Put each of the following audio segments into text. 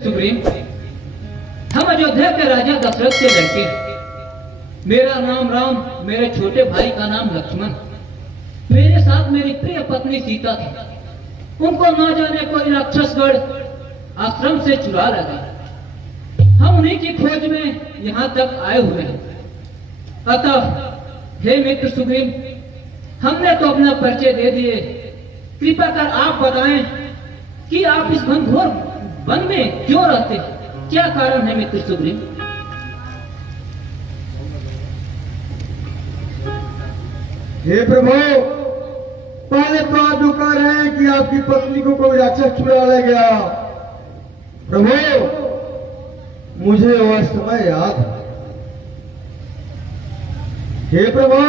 सुग्रीव, हम अयोध्या के राजा दशरथ के लड़के हैं। मेरा नाम राम, मेरे छोटे भाई का नाम लक्ष्मण। मेरे साथ मेरी प्रिय पत्नी सीता थी। उनको न जाने कोई राक्षसगढ़ आश्रम से चुरा लगा। हम उन्हीं की खोज में यहाँ तक आए हुए हैं। अतः हे मित्र सुग्रीव, हमने तो अपना परिचय दे दिए। कृपा कर आप बताएं कि आप इस घनघोर वन में क्यों रहते हैं? क्या कारण है मित्र सुग्रीव? हे प्रभु, पहले तो आप जो कह रहे हैं कि आपकी पत्नी को कोई राक्षस चुरा ले गया। प्रभु, मुझे वह समय याद है। हे प्रभु,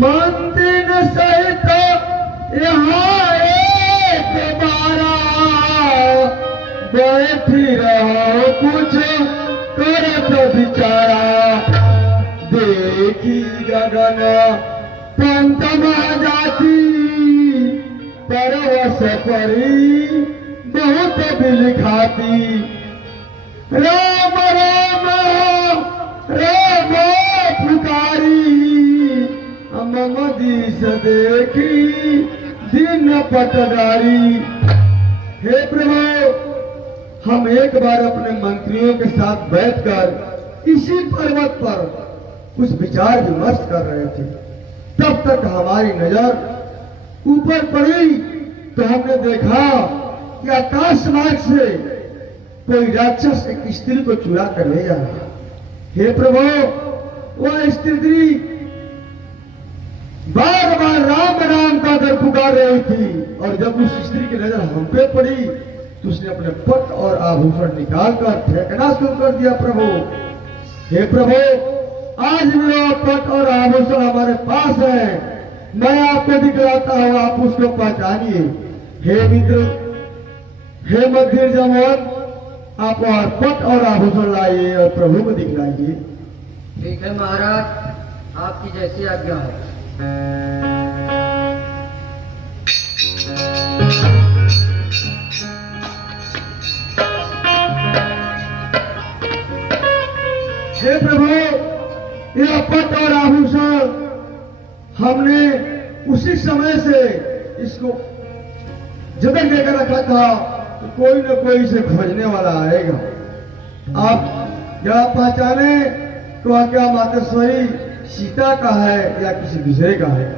मंदिर सहित यहाँ एक बारा बैठी रहो, कुछ करत बिचारा। देखी गगन पंतमा जाती, परवश परी बहुत बिलखाती। राम राम राम पुकारी, मम दिस देखी दिन पटदारी। हे प्रभु, हम एक बार अपने मंत्रियों के साथ बैठकर इसी पर्वत पर कुछ विचार विमर्श कर रहे थे। तब तक हमारी नजर ऊपर पड़ी तो हमने देखा कि आकाश मार्ग से कोई राक्षस एक स्त्री को चुरा कर ले जा रहा। हे प्रभु, वह स्त्री बार बार राम राम का दर पुकार रही थी, और जब उस स्त्री की नजर हम पे पड़ी तो उसने अपने पट और आभूषण निकालकर फेंकना शुरू कर दिया। प्रभु, हे प्रभु, आज मेरा पट और आभूषण हमारे पास है। मैं आपको दिखलाता हूँ, आप उसको पहचानिए। हे मित्र, हे मध्य जवान, आप वहां पट और आभूषण लाइए और प्रभु को दिखलाइए। ठीक है महाराज, आपकी जैसी आज्ञा हो। हे प्रभु, यह पट और आभूषण हमने उसी समय से इसको जगह देकर रखा था तो कोई न कोई इसे खोजने वाला आएगा। आप जरा पहचाने तो क्या मातेश्वरी सीता का है या किसी दूसरे का है?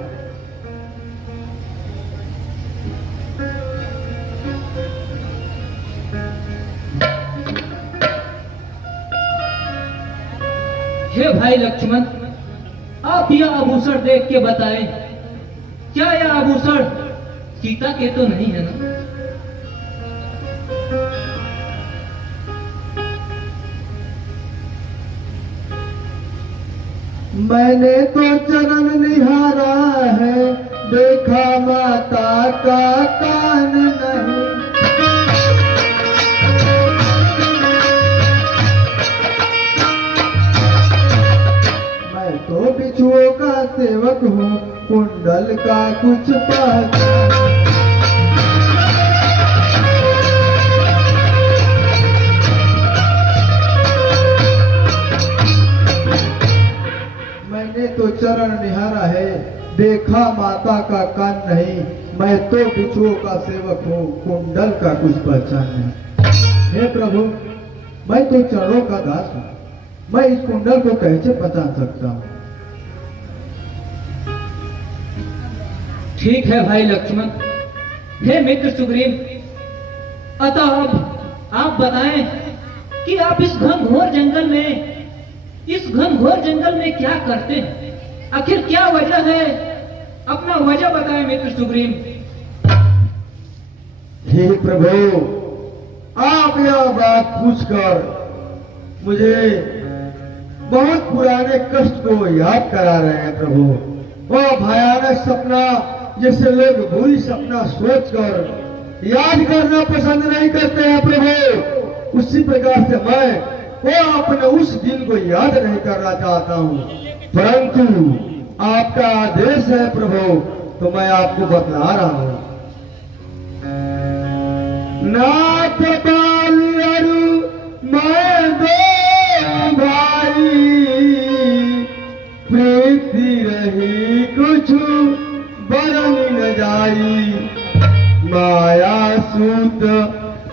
हे भाई लक्ष्मण, आप यह आभूषण देख के बताएं, क्या यह आभूषण सीता के तो नहीं है ना? मैंने तो चरण निहारा है, देखा माता का कान नहीं। मैं तो बिच्छुओं का सेवक हूँ, कुंडल का कुछ पहचान। मैंने तो चरण निहारा है, देखा माता का कान नहीं। मैं तो बिच्छुओं का सेवक हूँ, कुंडल का कुछ पहचान नहीं। हे प्रभु, मैं तो चरणों का दास हूँ, मैं इस कुंडल को कैसे पहचान सकता हूँ? ठीक है भाई लक्ष्मण। हे मित्र सुग्रीव, अतः अब आप बताएं कि आप इस घनघोर जंगल में क्या करते हैं? आखिर क्या वजह है? अपना वजह बताएं मित्र सुग्रीव। हे प्रभु, आप यह बात पूछकर मुझे बहुत पुराने कष्ट को याद करा रहे हैं। प्रभु, वह भयानक सपना जिसे लोग बुरी सपना सोचकर याद करना पसंद नहीं करते हैं प्रभु, उसी प्रकार से मैं वो अपने उस दिन को याद नहीं करना चाहता हूँ, परंतु आपका आदेश है प्रभु, तो मैं आपको बतला रहा हूँ। नाथ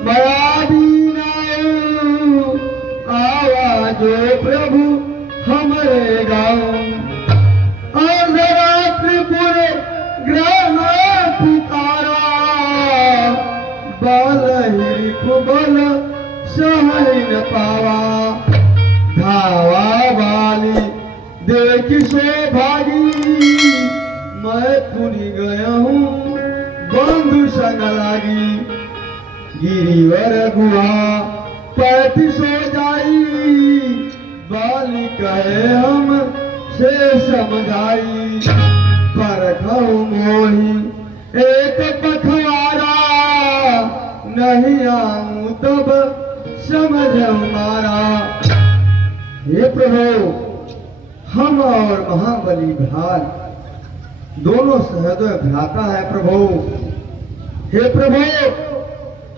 माया बीनाऊ आवाजो प्रभु हमारे गाँव त्रिपुर ग्राम पुकारा बल ही बल सहन पावा धावा वाली देखी सो भागी मैं पुरी गया हूँ बंधु संग लागी गिरिवर गुहा पैती सो जाई बाली कहे हम से समझाई परखऊ मोही एक पखवारा नहीं आऊं तब समझ मारा। हे प्रभु हम और महाबली भाल दोनों सहृदय भ्राता है प्रभु। हे प्रभु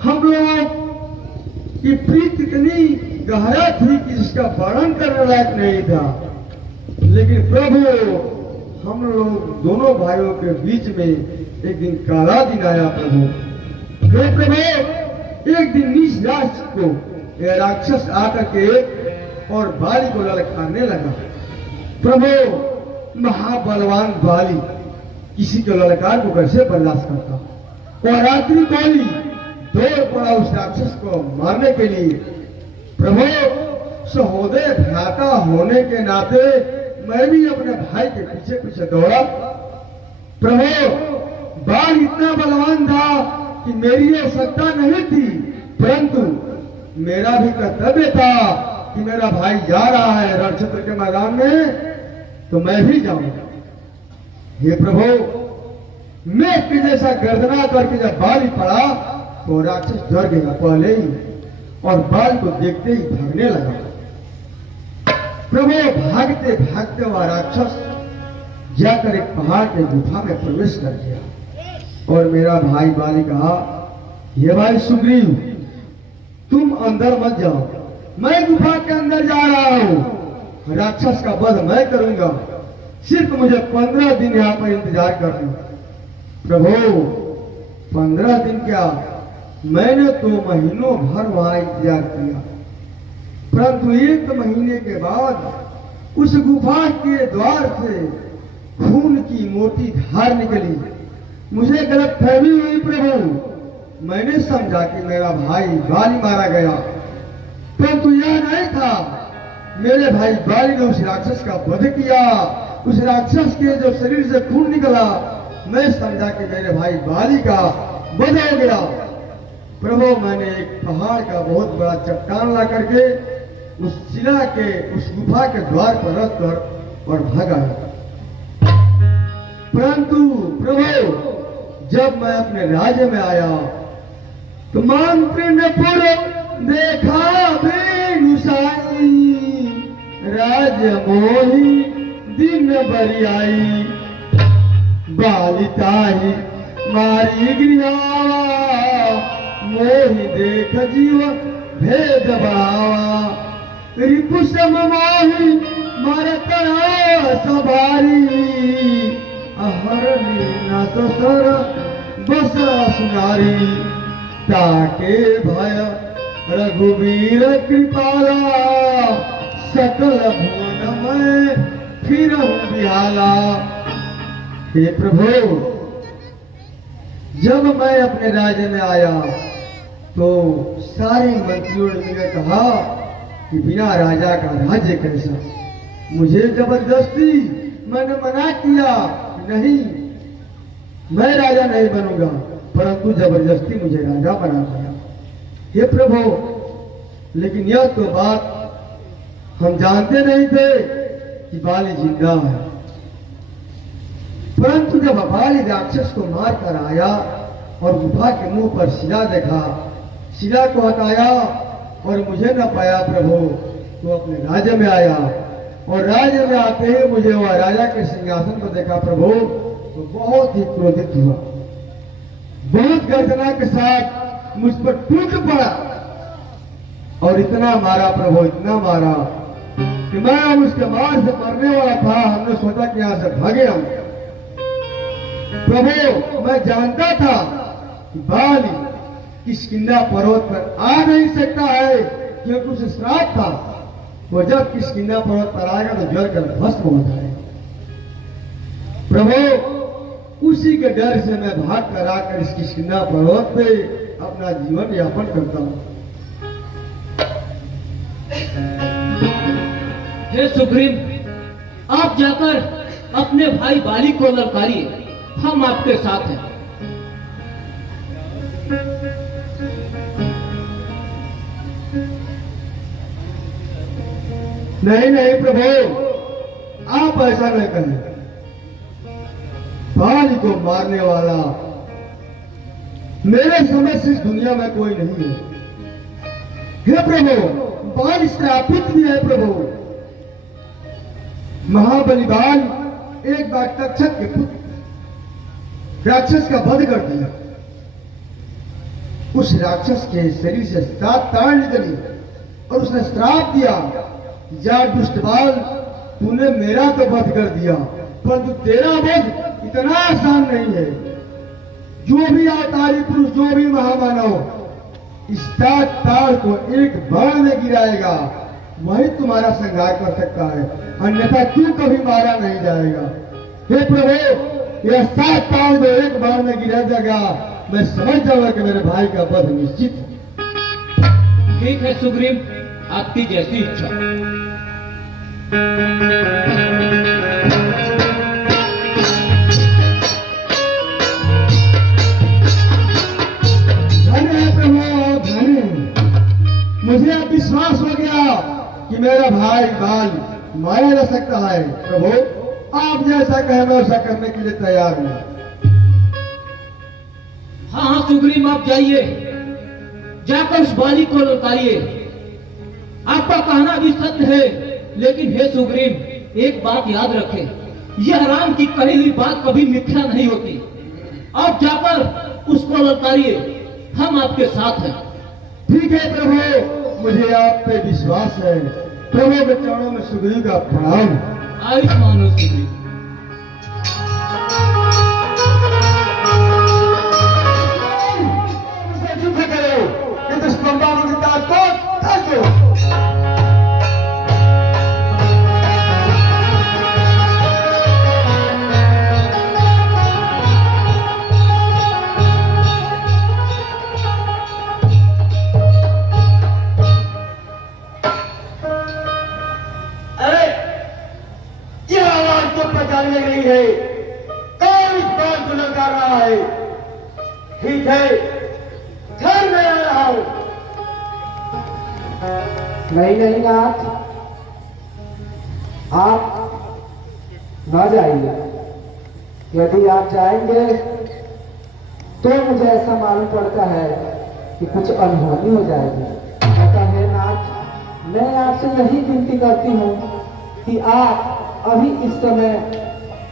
हम लोग की प्रीति इतनी गहरा थी कि जिसका वर्णन करने लायक नहीं था, लेकिन प्रभु हम लोग दोनों भाइयों के बीच में एक दिन काला दिन आया प्रभु। हे प्रभु एक दिन नीच राष्ट्र को यह राक्षस आकर के और बाली को ललकारने लगा। प्रभु महाबलवान बाली किसी के ललकार को कैसे बर्दाश्त करता और रात्रि बाली दौड़ पड़ा उस राक्षस को मारने के लिए। प्रभु सहोदय भ्राता होने के नाते मैं भी अपने भाई के पीछे पीछे दौड़ा। प्रभु बाल इतना बलवान था कि मेरी ये सत्ता नहीं थी, परंतु मेरा भी कर्तव्य था कि मेरा भाई जा रहा है रणक्षेत्र के मैदान में तो मैं भी जाऊंगा। हे प्रभु मैं के जैसा गर्दना करके जब बाल पड़ा तो राक्षस डर गया पहले ही और बाल को देखते ही भागने लगा। प्रभु भागते भागते वह राक्षस जाकर एक पहाड़ के गुफा में प्रवेश कर गया और मेरा भाई बाली कहा, ये भाई सुग्रीव तुम अंदर मत जाओ, मैं गुफा के अंदर जा रहा हूं, राक्षस का वध मैं करूंगा, सिर्फ मुझे 15 दिन यहाँ पर इंतजार करना। प्रभु 15 दिन क्या, मैंने तो महीनों भर वहां इंतजार किया, परंतु 1 महीने के बाद उस गुफा के द्वार से खून की मोटी धार निकली। मुझे गलतफहमी हुई प्रभु, मैंने समझा कि मेरा भाई बाली मारा गया, परंतु यह नहीं था। मेरे भाई बाली ने उस राक्षस का वध किया, उस राक्षस के जो शरीर से खून निकला, मैं समझा कि मेरे भाई बाली का वध हो गया। प्रभु मैंने एक पहाड़ का बहुत बड़ा चट्टान ला करके उस शिला के उस गुफा के द्वार पर रख कर और भगाया। परंतु प्रभु जब मैं अपने राज्य में आया तो मंत्री ने पूर्व देखा बेनुसाई, राज्य मोही दिन बरियाई, बालिता ही मारी गृहावा, मोही देख जीव भेद बढ़ावा, रिपु सम मोही मरता सवारी, अहरणी न तो सर बस सुनारी, ताके भय रघुवीर कृपाला, सकल भुवन में फिर बिहाला। हे प्रभु जब मैं अपने राज्य में आया तो सारे मंत्रियों ने मुझे कहा कि बिना राजा का राज्य कैसा। मुझे जबरदस्ती मैंने मना किया कि नहीं मैं राजा नहीं बनूंगा, परंतु जबरदस्ती मुझे राजा बना दिया। हे प्रभु लेकिन यह तो बात हम जानते नहीं थे कि बाली जिंदा है, परंतु जब बाली राक्षस को मार कर आया और गुफा के मुंह पर शिला देखा, शिला को हटाया और मुझे न पाया प्रभु, तो अपने राज्य में आया और राज्य में आते ही मुझे वह राजा के सिंहासन को देखा प्रभु, तो बहुत ही क्रोधित हुआ, बहुत गर्जना के साथ मुझ पर टूट पड़ा और इतना मारा प्रभु, इतना मारा कि मैं उसके मार से मरने वाला था। हमने सोचा कि यहां से भागे हम। प्रभु मैं जानता था कि बाली किष्किंधा पर्वत पर आ नहीं सकता है क्योंकि उसे श्राप था। वो जब किष्किंधा पर्वत पर आएगा तो जल कर भस्म हो जाएगा। प्रभु उसी के डर से मैं भाग कर आकर इस किष्किंधा पर्वत पे अपना जीवन यापन करता हूँ। हे सुग्रीव, आप जाकर अपने भाई बाली को ललकारिए, हम आपके साथ हैं। नहीं नहीं प्रभु, आप ऐसा नहीं करें। बाली को मारने वाला मेरे समझ से इस दुनिया में कोई नहीं है। हे प्रभु, बाल श्रापित भी है प्रभु। महाबली बाल एक बार तक्षक के पुत्र राक्षस का वध कर दिया। उस राक्षस के शरीर से 7 ताड़ निकली और उसने श्राप दिया, जा दुष्ट बाल, तूने मेरा तो वध कर दिया, परंतु तेरा वध इतना आसान नहीं है। जो भी अवतारी पुरुष, जो भी महामानव इस 7 ताड़ को एक बाण में गिराएगा वही तुम्हारा संहार कर सकता है, अन्यथा तू कभी मारा नहीं जाएगा। हे प्रभु, यह 7 ताड़ को एक बाण में गिरा जाएगा, मैं समझ जाऊंगा कि मेरे भाई का वध निश्चित है। ठीक है सुग्रीव, आपकी जैसी इच्छा। धन्य है प्रभु, धन्य। मुझे अब विश्वास हो गया कि मेरा भाई बाल मारा जा सकता है। प्रभु, आप जैसा कहे मैं वैसा करने के लिए तैयार हूं। हाँ हाँ सुग्रीव, आप जाइए, जाकर उस बाली को ललकारिए। आपका कहना भी सत्य है, लेकिन हे सुग्रीव, एक बात याद रखें, यह राम की कही हुई बात कभी मिथ्या नहीं होती। आप जाकर उसको ललकारिए, हम आपके साथ हैं। ठीक है प्रभु, मुझे आप पे विश्वास है। प्रभु के चरणों में सुग्रीव का प्रणाम। आयुष्मान हो सुग्रीव। युद्ध करो, ये दुष्पंबा मुदिता को तक लग रही है। कौन इस बात को लगा रहा है? ठीक है, घर में आ रहा हूं। नहीं नहीं नाथ, आप न जाइए। यदि आप जाएंगे तो मुझे ऐसा मालूम पड़ता है कि कुछ अनहोनी हो जाएगी। अतः है नाथ, मैं आपसे यही विनती करती हूँ कि आप अभी इस समय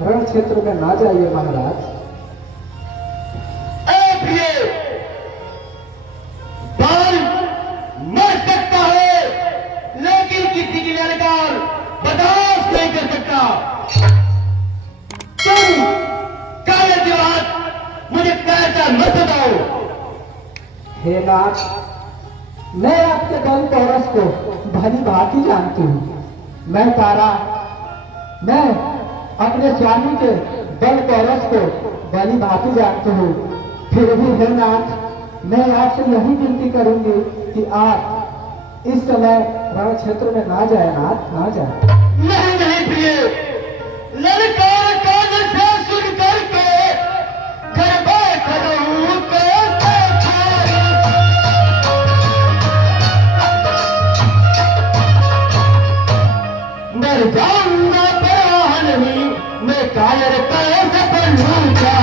रण क्षेत्र में ना जाइए महाराज। बाल मर सकता है, लेकिन किसी की ललकार बर्दाश्त नहीं कर सकता। तुम काले दिमाग मुझे कैसा मत बताओ। हे नाथ, मैं आपके बल पौरस को भली भांति जानती हूँ। मैं तारा, मैं अपने स्वामी के बल पौरस को भली भांति जानती हूँ। फिर भी है नाथ, मैं आपसे यही विनती करूंगी कि आप इस समय रण क्षेत्र में ना जाए नाथ, ना जाए। नहीं नहीं प्रिय, ललकार कान से सुन करके घर बैठ रहूं कैसे मर जाऊंगा परवाह नहीं, मैं कायर कैसे बनूं क्या?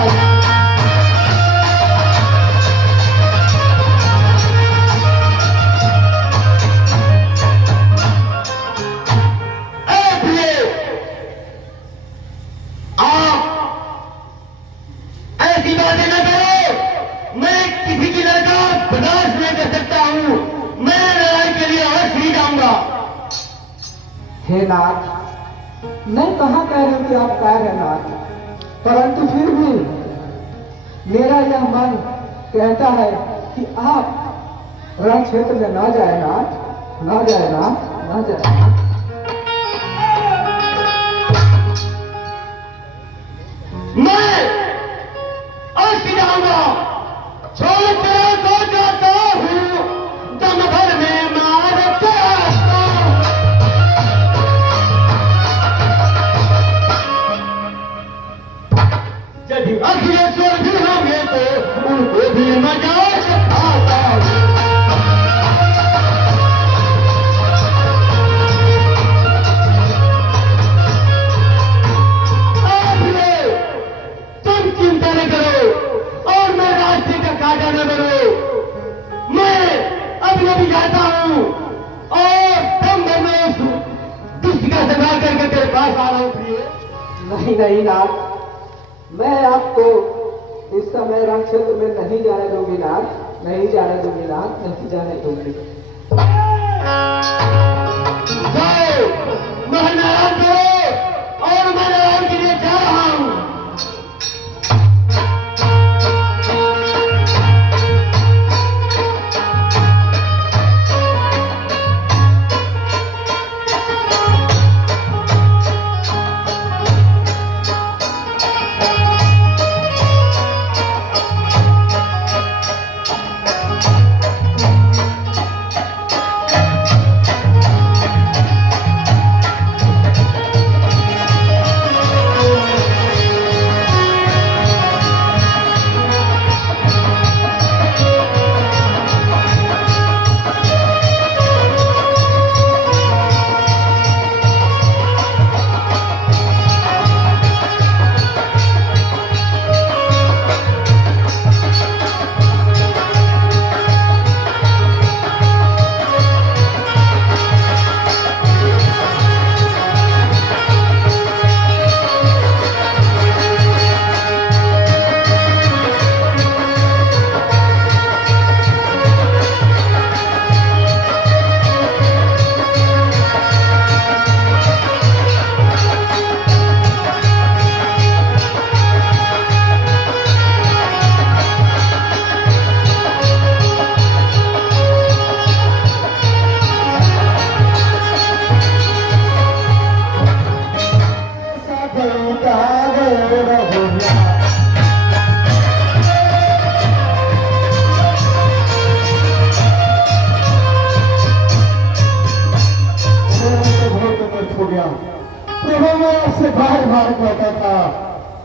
हे नाथ, मैं कहाँ कह रही हूँ कि आप कह रहे नाथ, परंतु फिर भी मेरा यह मन कहता है कि आप रण क्षेत्र में ना जाए नाथ, ना जाए नाथ, ना जाए। मैं आज जाऊंगा, छोड़ तेरे को जाता हूँ, दम भर में मार के आता हूँ। यदि अखिलेश्वर भी होंगे तो उनको भी मजा आता हूँ। चिंता न करो और मैं रास्ते का काटा न करो। मैं अभी अभी जाता हूँ और दम भर में उस दुष्ट का संहार करके तेरे पास आ रहा हूँ प्रिय। नहीं नहीं नाथ, मैं आपको इस समय रण क्षेत्र में नहीं जाने दूंगी नाथ, नहीं जाने दूंगी नाथ, नहीं जाने दूंगी। जाओ, मैं नारायण करो और मैं नारायण के लिए जा रहा हूँ।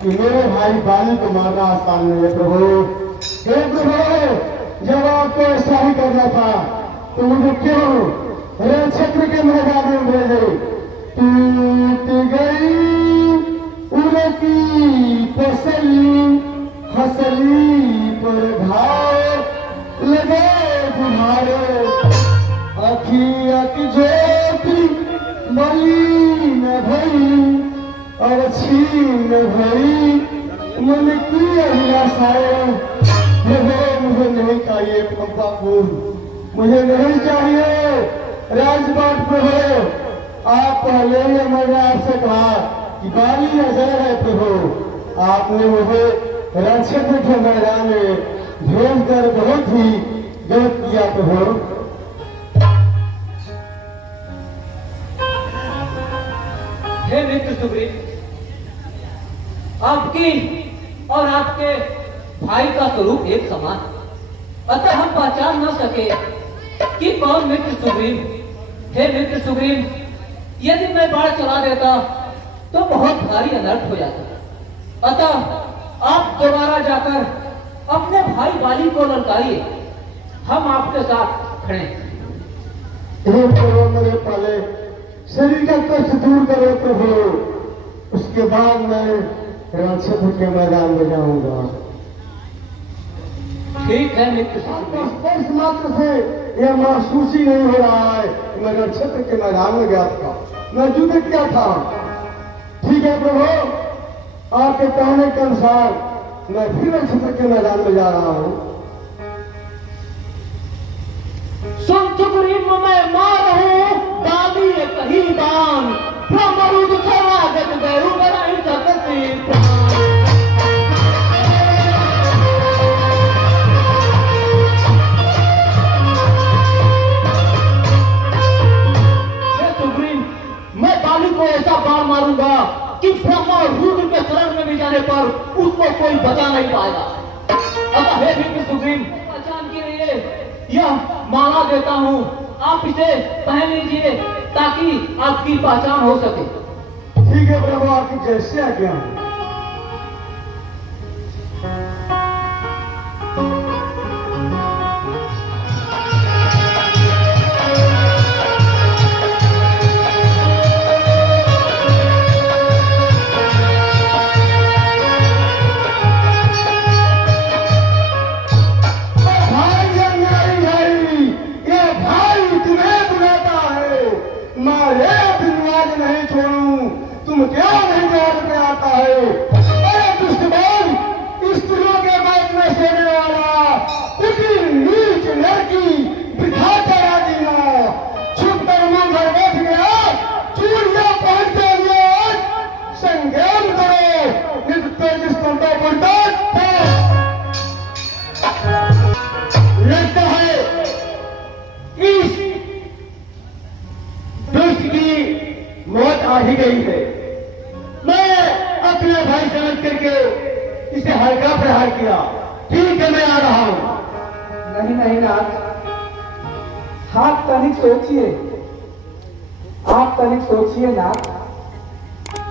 कि मेरे भाई बाली को मारना आसान नहीं है प्रभु। हे प्रभु, जब आपको ऐसा ही करना था तो मुझे क्यों रण क्षेत्र के मैदान में भेजे? टूट गई उनकी फसली, हसली पर घाव लगे तुम्हारे। अखिया की ज्योति मलिन भई और छीन भई मन की अभिलाषाएं। मुझे नहीं चाहिए पंपापुर, मुझे नहीं चाहिए राजपाट प्रभु। आप पहले ही मैंने आपसे कहा कि बाली अजय है प्रभु। आपने मुझे रण क्षेत्र के मैदान में भेज कर बहुत ही गलत किया प्रभु। हे मित्र सुग्रीव, आपकी और आपके भाई का स्वरूप एक समान, अतः हम पहचान न सके कि कौन मित्र सुग्रीव। हे मित्र सुग्रीव, यदि मैं बाढ़ चला देता तो बहुत भारी अनर्थ हो जाता, अतः आप दोबारा जाकर अपने भाई बाली को ललकारिए, हम आपके साथ खड़े हैं। हे प्रभु, मेरे पहले शरीर का कष्ट दूर करो प्रभु, उसके बाद मैं रण क्षेत्र के मैदान में जाऊंगा। ठीक है मित्र सुग्रीव। स्पर्श मात्र से यह महसूस ही नहीं हो रहा है कि मैं रण क्षेत्र के मैदान में गया था, मैं युद्ध किया था। ठीक है प्रभु, आपके कहने के अनुसार मैं फिर रण क्षेत्र के मैदान में जा रहा हूँ। सुन सुग्रीव, मैं मार हूँ बाली कही दान, मरुद छवा जग गरु बनाई सकती प्राण। कर उसको कोई बचा नहीं पाएगा। अतः हे मित्र सुग्रीव, पहचान के लिए यह माला देता हूँ, आप इसे पहन लीजिए ताकि आपकी पहचान हो सके। ठीक है प्रभु, आपकी जैसे आज्ञा हो। तुम क्या नहीं जान में आता है? अरे दुष्टबाज, स्त्रियों के बात में सोने वाला, कुटिल नीच लड़की, बिठा करा दीना, छुप कर मुंह घर बैठ गया, चूड़ियां पहनते हुए संज्ञान करो, नित्य जिसको तो बुढ़ा लगता है इस दुष्ट की मौत आ ही गई है। मैं अपने भाई समझ करके इसे हल्का प्रहार किया। ठीक है, मैं आ रहा हूं। नहीं नहीं नाथ, आप तनिक सोचिए, आप तनिक सोचिए नाथ,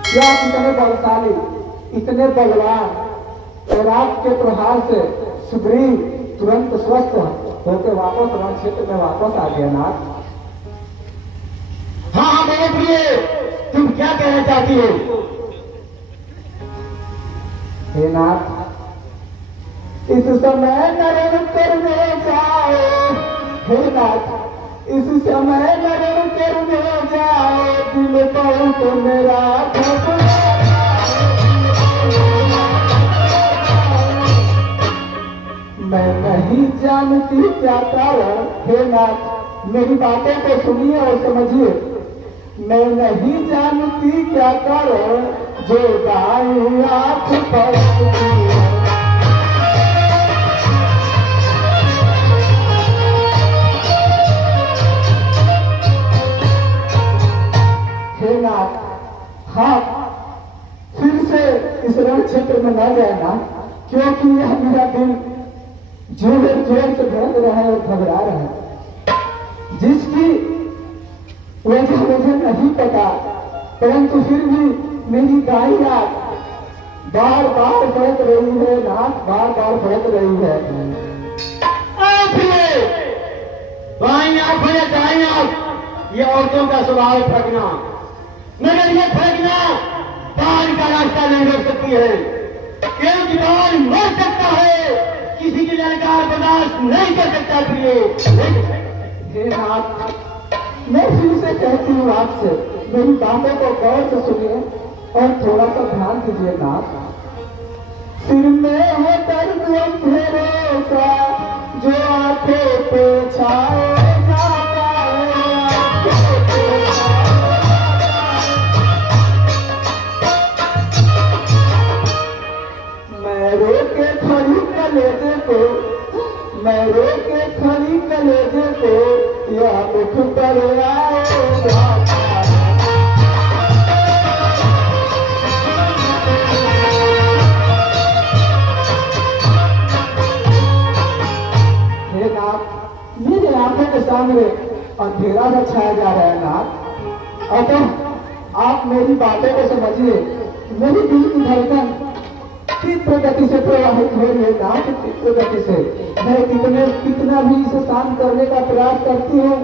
क्या आप इतने बलशाली, इतने बलवान और आपके प्रहार से सुग्रीव तुरंत स्वस्थ होकर वापस रण क्षेत्र में वापस आ गया नाथ। हाँ हाँ मेरे प्रिय, तुम क्या कहना चाहती हो? हे नाथ, इस समय नरण करने जाओ, हे नाथ, इस समय नरण करने जाओ, दिल बहुत मेरा मैं नहीं जानती क्या कारण। हे नाथ, मेरी बातों को सुनिए और समझिए। मैं नहीं जानती क्या कारण जो दाई आंख पर हे नाथ, हाँ फिर से इस रण क्षेत्र में न जाना, क्योंकि यह मेरा दिल जोर जोर से धड़क रहा है और घबरा रहा है, जिसकी वजह मुझे नहीं पता, परंतु फिर भी मेरी दाई रात बार बार फड़क रही है नाथ, बार बार फड़क रही है। बाईं आंख या दाईं आंख, ये औरतों का स्वभाव है फड़कना, मगर ये फड़कना बाल का रास्ता नहीं रोक सकती है, क्योंकि बाल मर सकता है, किसी की ललकार बर्दाश्त नहीं कर सकता। हे नाथ, मैं फिर से कहती हूँ आपसे, मेरी बातों को गौर से सुनिए और थोड़ा सा ध्यान दीजिए नाथ। सिर में हो दर्द अंधेरों सा जो आंखों पे छाए जाता है, मैं रोके खड़ी कलेजे को, मैं रोके खड़ी कलेजे को, यह मुख पर आए जाता है। हे नाथ, मेरे आंखों के सामने अंधेरा सा छाया जा रहा है नाथ, अतः आप मेरी बातों को समझिए। मेरी दिल की धड़कन तीव्र गति से प्रवाहित हो रही है नाथ, तीव्र गति से। मैं कितना भी इसे शांत करने का प्रयास करती हूँ,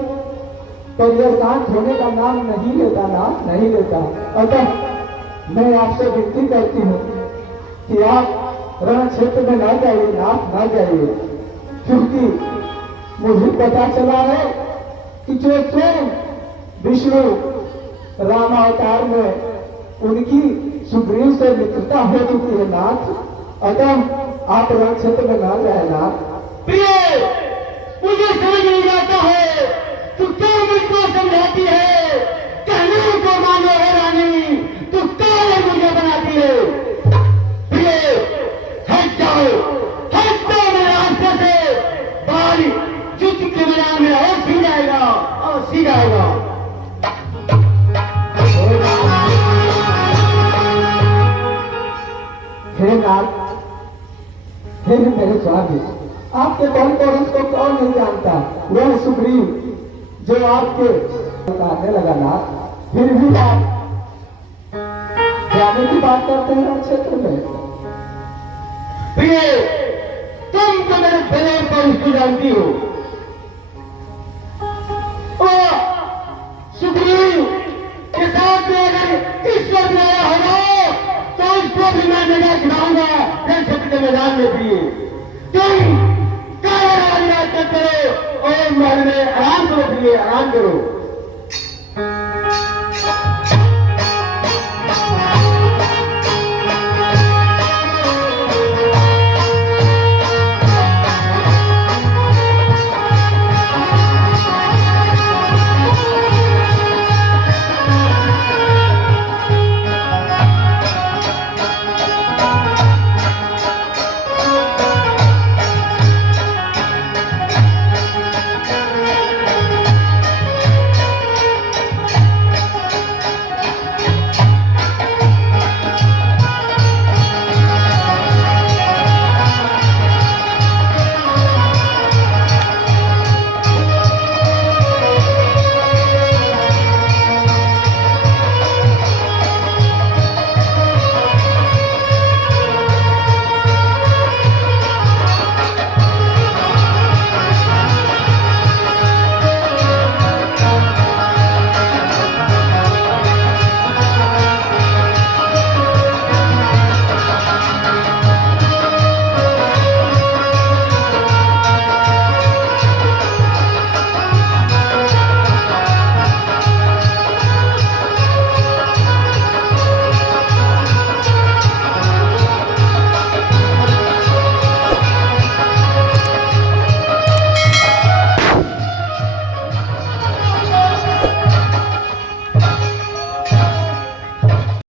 पर यह शांत होने का नाम नहीं लेता नाथ, नहीं लेता। अतः मैं आपसे विनती करती हूँ कि आप रण क्षेत्र में न जाइए नाथ, न जाइए, क्योंकि मुझे पता चला है कि जो स्वयं विष्णु रामावतार में उनकी सुग्रीव से मित्रता हो चुकी है नाथ, अतः आप रण क्षेत्र में न जाए नाथ। प्रिय, मुझे समझ नहीं आता है, तू क्यों मुझको समझाती है? कहने को मानो है रानी, तू क्या मुझे बनाती है? प्रिय, हट जाओ मेरे रास्ते से, बाल युद्ध के मैदान में और सी जाएगा, और सी जाएगा। हे नाथ, हे मेरे स्वामी, आपके बल पौरुष को कौन नहीं जानता। वह सुग्रीव जो आपके मारने लगा नाथ, फिर भी आप जाने की बात करते हैं रण क्षेत्र में। प्रिय, तुम तो मेरे बल पौरुष को जानती हो। और सुग्रीव के साथ में अगर ईश्वर में आया होगा तो उसको भी मैं नजर दिखाऊंगा रण क्षेत्र के मैदान में भी। तुम बात करो और महल में आराम करो, प्रिय आराम करो।